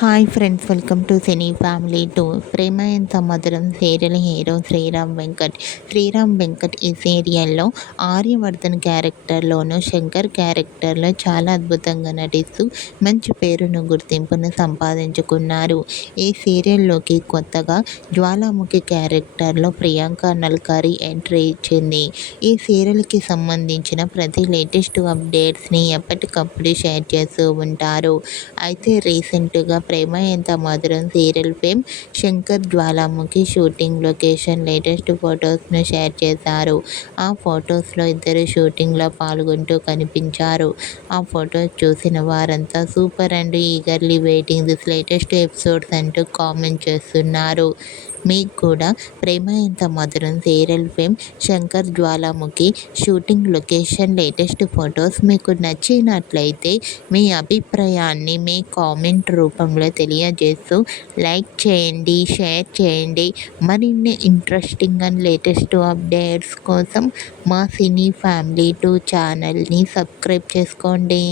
Hi friends, welcome to cine family two. ప్రేమ ఎంత మధురం సీరియల్ హీరో శ్రీరామ్ వెంకట్. శ్రీరామ్ వెంకట్ ఈ సీరియల్లో ఆర్యవర్ధన్ క్యారెక్టర్లోను, శంకర్ క్యారెక్టర్లో చాలా అద్భుతంగా నటిస్తూ మంచి పేరును, గుర్తింపును సంపాదించుకున్నారు. ఈ సీరియల్లోకి కొత్తగా జ్వాలాముఖి క్యారెక్టర్లో ప్రియాంక నల్కరి ఎంట్రీ ఇచ్చింది. ఈ సీరియల్కి సంబంధించిన ప్రతి లేటెస్ట్ అప్డేట్స్ని ఎప్పటికప్పుడు షేర్ చేస్తూ ఉంటారు. అయితే రీసెంట్గా ప్రేమ ఎంత మధురం serial fame Shankar Jwalamukhi shooting location latest ఫొటోస్ను షేర్ చేశారు. ఆ ఫొటోస్లో ఇద్దరు షూటింగ్లో పాల్గొంటూ కనిపించారు. ఆ ఫొటోస్ చూసిన వారంతా super and eagerly waiting this latest episodes అంటూ కామెంట్ చేస్తున్నారు. మీకు కూడా ప్రేమ ఎంత మధురం serial fame Shankar Jwalamukhi shooting location latest photos మీకు నచ్చినట్లయితే మీ అభిప్రాయాన్ని మీ కామెంట్ రూపంలో తెలియజేస్తూ లైక్ చేయండి, షేర్ చేయండి. మరిన్ని ఇంట్రెస్టింగ్ అండ్ లేటెస్ట్ అప్డేట్స్ కోసం మా సినీ ఫ్యామిలీ 2 ఛానల్ని సబ్స్క్రైబ్ చేసుకోండి.